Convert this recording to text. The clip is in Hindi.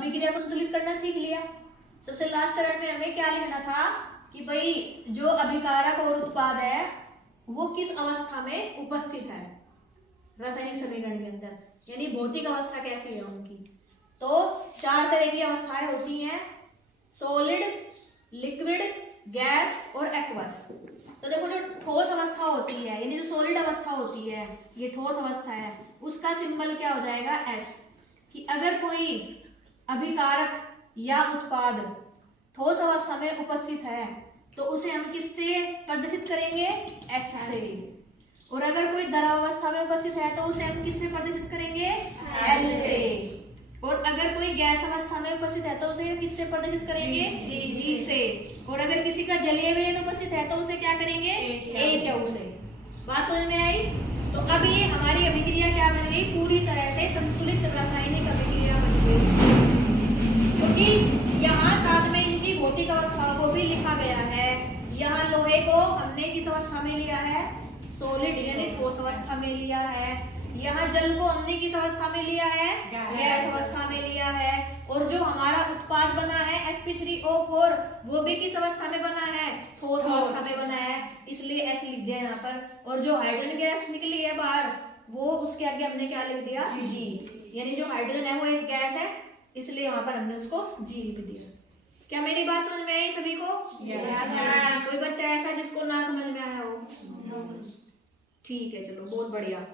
अभिक्रिया को संतुलित करना सीख लिया। सबसे लास्ट चरण में हमें क्या लिखना था कि भाई जो अभिकारक और उत्पाद है वो किस अवस्था में उपस्थित है रासायनिक समीकरण के अंदर, यानी भौतिक अवस्था कैसी है उनकी। तो 4 तरह की अवस्थाएं होती हैं, सॉलिड, लिक्विड, गैस और एक्वस। तो देखो जो ठोस अवस्था होती है यानी जो सॉलिड अवस्था होती है, ये ठोस अवस्था है, उसका सिंबल क्या हो जाएगा एस। कि अगर कोई अभिकारक या उत्पाद ठोस अवस्था में उपस्थित है तो उसे हम किससे प्रदर्शित करेंगे, एस से। और अगर कोई द्रव अवस्था में उपस्थित है तो उसे हम किससे प्रदर्शित करेंगे, एल से। और अगर कोई गैस अवस्था में उपस्थित है तो उसे किससे प्रदर्शित करेंगे, जी से। और अगर किसी का जलीय विलयन उपस्थित है तो उसे क्या करेंगे, A2 से। बात समझ में आई। तो अब ये हमारी अभिक्रिया क्या बन गई, पूरी तरह से संतुलित रासायनिक अभिक्रिया बन गई, क्योंकि यहाँ साथ में इनकी भौतिक अवस्था को भी लिखा गया है। यहाँ लोहे को हमने किस अवस्था में लिया है, सॉलिड यानी ठोस अवस्था में लिया है। यहाँ जल को हमने किस अवस्था में लिया है, गैस अवस्था में लिया है। और जो हमारा उत्पाद बना है Sp3O4 वो भी किस अवस्था में बना है, ठोस अवस्था में बना है, इसलिए ऐसे लिख दिया यहाँ पर। और जो हाइड्रोजन गैस निकली है बाहर वो उसके आगे हमने क्या लिख दिया, जी। यानी जो हाइड्रोजन है वो एक गैस है, इसलिए वहां पर हमने उसको जी लिख दिया। क्या मेरी बात समझ में आई सभी को? कोई बच्चा ऐसा जिसको ना समझ में आया हो? ठीक है, चलो बहुत बढ़िया।